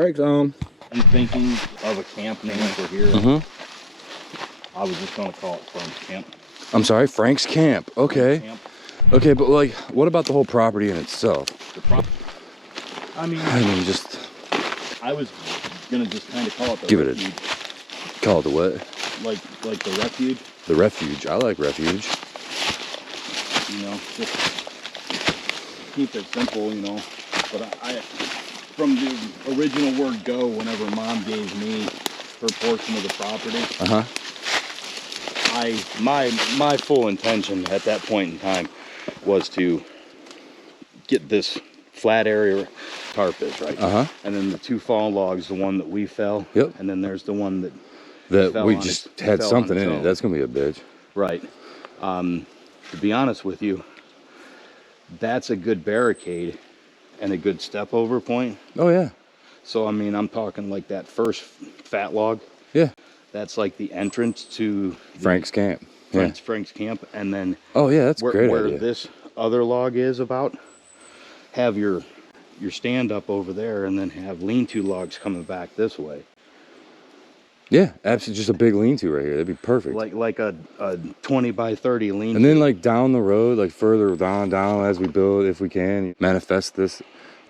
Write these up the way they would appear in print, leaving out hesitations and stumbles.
Brakes on. I'm thinking of a camp name over here. I was just going to call it Frank's Camp. I'm sorry, Frank's Camp. Okay. Camp. Okay, but like, what about the whole property in itself? I mean, just... I was going to just kind of call it the Give refuge. it a... Call it the what? Like the refuge. The refuge. I like refuge. You know, just keep it simple, you know. But I from the original word go, whenever Mom gave me her portion of the property, my full intention at that point in time was to get this flat area tarp is, right? And then the two fallen logs, the one that we fell, and then there's the one that we just had something in it. That's gonna be a bitch. Right. To be honest with you, that's a good barricade and a good step over point. Oh yeah. So I mean, I'm talking like that first fat log. Yeah. That's like the entrance to Frank's Camp. Frank's Camp, and then that's a great where idea. this other log is about, have your stand up over there, and then have lean-to logs coming back this way. Yeah, absolutely, just a big lean-to right here. That'd be perfect. Like a 20 by 30 lean-to. And then like down the road, like further down as we build, if we can manifest this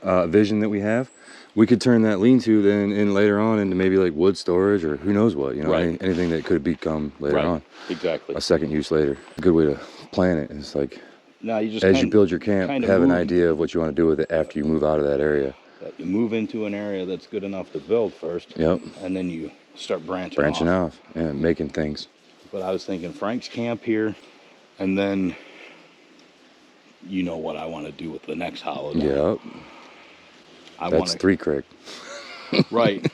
vision that we have, we could turn that lean-to then in later on into maybe like wood storage or who knows what, you know, anything that could become later on. Exactly. A second use later. A good way to plan it is like, you just as you build your camp, have an idea of what you want to do with it after you move out of that area. You move into an area that's good enough to build first. Yep. And then you start branching off. Yeah, making things. But I was thinking Frank's Camp here, and then you know what I want to do with the next holiday. Yep. That's 3 Creek. Right.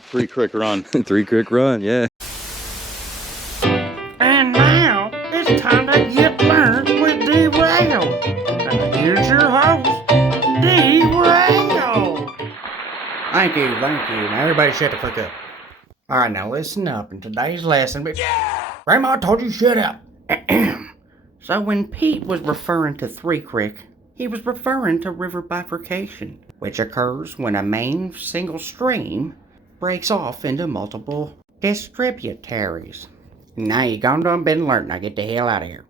3 Creek Run. 3 Creek Run, yeah. And now it's time to get learned with Derail. And here's your host, Derail. Thank you. Now everybody shut the fuck up. Alright, now listen up. In today's lesson, Grandma told you shut up. So when Pete was referring to 3 Creek, he was referring to river bifurcation, which occurs when a main single stream breaks off into multiple distributaries. Now you gone done been learned. Now get the hell out of here.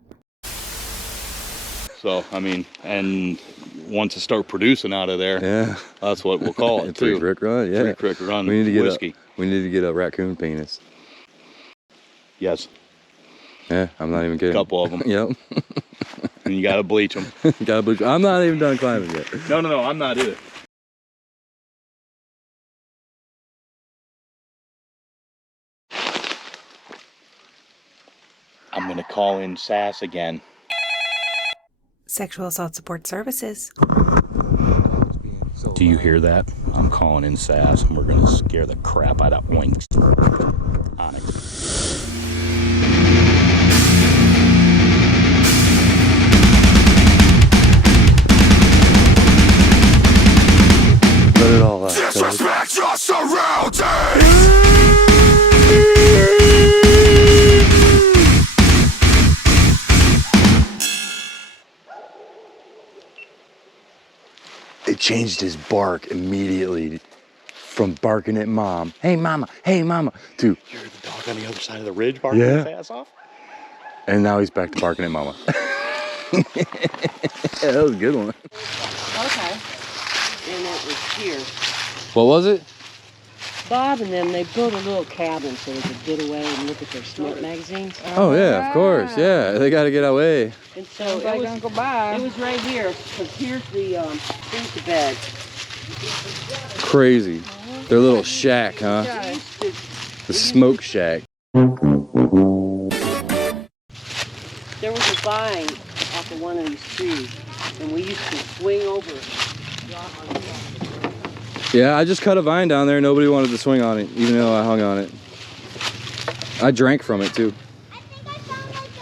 So, I mean, and once it start producing out of there, that's what we'll call it too. 3 Creek Run, yeah. 3 Creek Run. We need to get whiskey. We need to get a raccoon penis. Yes. Yeah, I'm not even kidding. A couple of them. Yep. And you gotta bleach them. Gotta bleach. I'm not even done climbing yet. No, I'm not either. I'm gonna call in SAS again. Sexual Assault Support Services. Do you hear that? I'm calling in SAS, and we're gonna scare the crap out of Oinks. On it. Let it all out. Disrespect your surroundings! It changed his bark immediately from barking at Mom, hey mama, to You heard the dog on the other side of the ridge barking his ass off? And now he's back to barking at Mama. Yeah, that was a good one. Okay. And it was here. What was it? Bob and them, they built a little cabin so they could get away and look at their smoke magazines. Oh yeah, of course. Yeah, they got to get away. And so it was right here, because here's the bed. Crazy. Their little shack, huh? The smoke shack. There was a vine off of one of these trees, and we used to swing over it. Yeah, I just cut a vine down there. Nobody wanted to swing on it, even though I hung on it. I drank from it too. I think I found like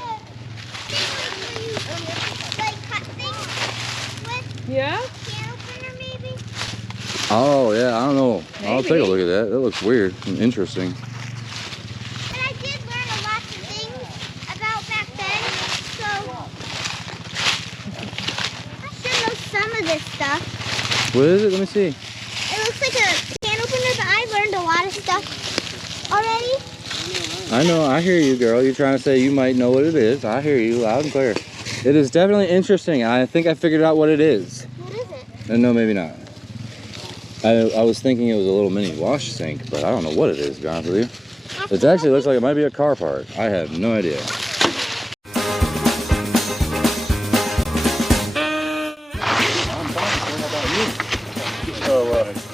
cut things with Yeah? can opener maybe. Oh yeah, I don't know. I'll Maybe. take a look at that. That looks weird and interesting. But I did learn a lot of things about back then, so I should know some of this stuff. What is it? Let me see. It looks like a can opener stuff already. I know, I hear you, girl. You're trying to say you might know what it is. I hear you loud and clear. It is definitely interesting. I think I figured out what it is. What is it? No, maybe not. I was thinking it was a little mini wash sink, but I don't know what it is, to be honest with you. It actually looks like it might be a car part. I have no idea.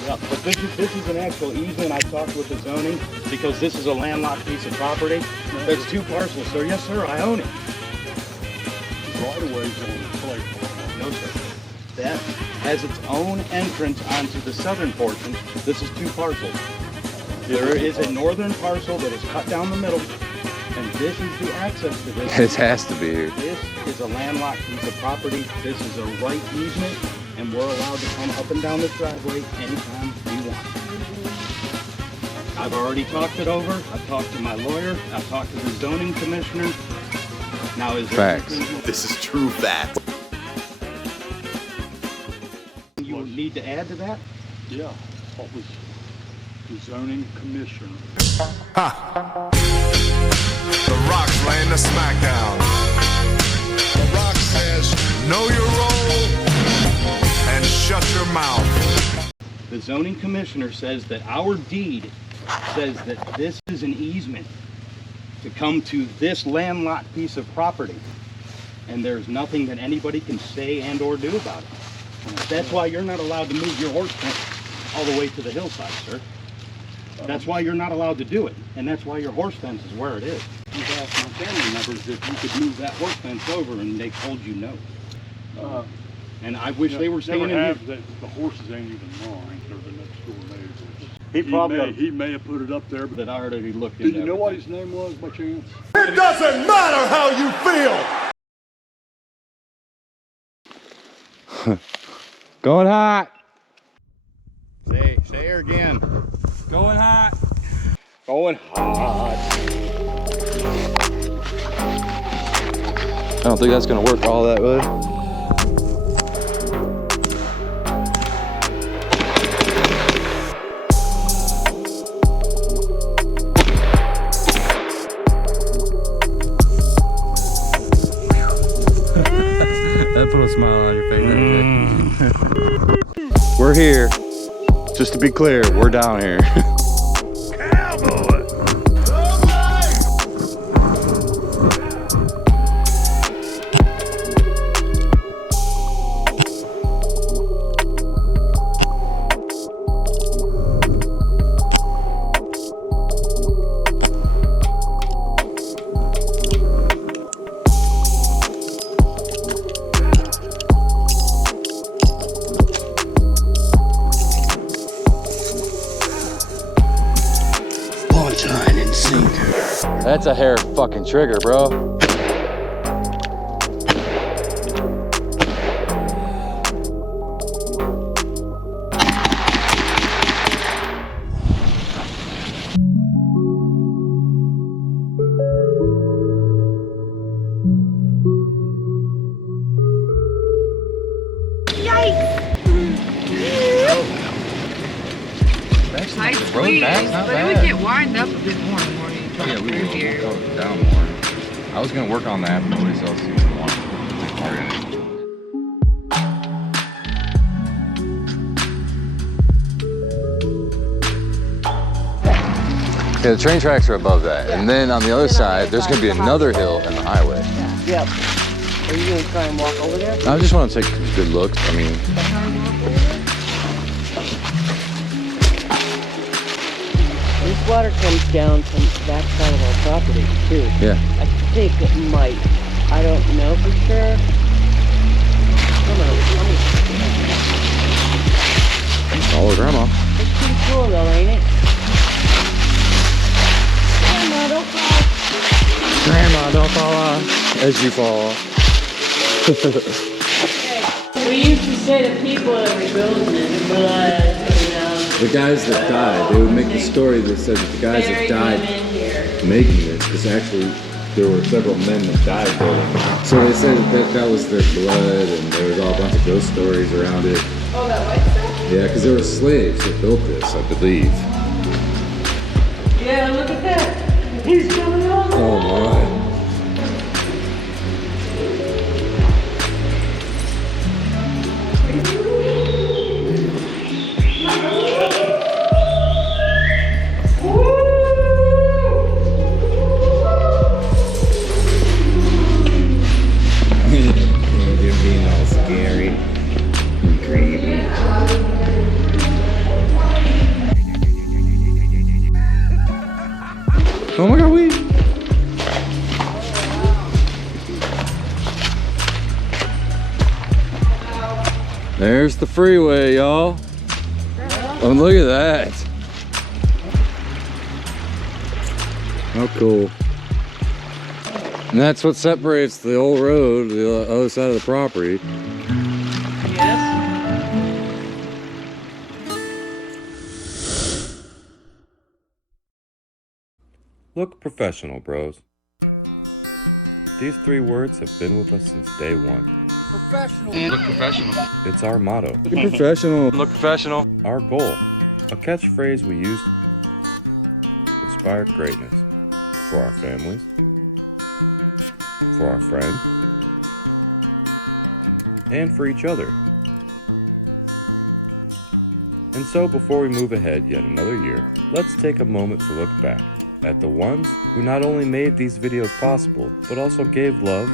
Yeah, but this is an actual easement. I talked with the zoning because this is a landlocked piece of property. There's 2 parcels, so yes, sir, I own it. Right away on the plate. No, sir. That has its own entrance onto the southern portion. This is 2 parcels. There is a northern parcel that is cut down the middle, and this is the access to this. It has to be here. This is a landlocked piece of property. This is a right easement, and we're allowed to come up and down this driveway anytime we want. I've already talked it over. I've talked to my lawyer. I've talked to the zoning commissioner. Now is there Facts. This is true fact. you need to add to that? Yeah, what was the zoning commissioner? The Rock's laying the smackdown. The Rock says, know your role and shut your mouth. The zoning commissioner says that our deed says that this is an easement to come to this landlocked piece of property. And there's nothing that anybody can say and or do about it. That's why you're not allowed to move your horse fence all the way to the hillside, sir. That's why you're not allowed to do it. And that's why your horse fence is where it is. You've asked my family members if you could move that horse fence over, and they told you no. And I wish they were staying in here. The horses ain't even mine, they're the next door neighbors. He He may have put it up there, but that I already looked did into. you know what his name was by chance? It doesn't matter how you feel. Going hot. Say her again. Going hot. Going hot. I don't think that's gonna work all that good. That put a smile on your face. We're here. Just to be clear, we're down here. That's a hair fucking trigger, bro. I squeezed, but it would get wind up a bit more the more you come through here. We'll go down more. I was gonna work on that, but nobody else seems to want it. Okay, the train tracks are above that, and then on the other side, there's gonna be another hill and the highway. Yep. Are you gonna try and walk over there? I just want to take good looks. I mean, This water comes down from the back side of our property too. yeah. I think it might. I don't know for sure. Come on, let me. Follow grandma. It's pretty cool though, ain't it? Grandma, don't fall. Grandma, don't fall off. As you fall off. We used to say to people that were building it, but The guys that died, they would make the story that said that the guys that died making it, because actually there were several men that died building it. So they said that was their blood, and there was all a bunch of ghost stories around it. Oh, that white stuff? Yeah, because there were slaves that built this, I believe. Oh my. You're being all scary and creepy. Oh my god, we. There's the freeway, y'all. Oh, look at that. How cool. And that's what separates the old road, the other side of the property. Look professional, bros. These 3 words have been with us since day one. Professional. Look professional. It's our motto. Look professional. Look professional. Our goal. A catchphrase we use to inspire greatness for our families, for our friends, and for each other. And so before we move ahead yet another year, let's take a moment to look back at the ones who not only made these videos possible, but also gave love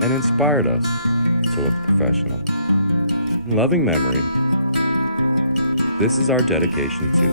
and inspired us to look professional. In loving memory, this is our dedication to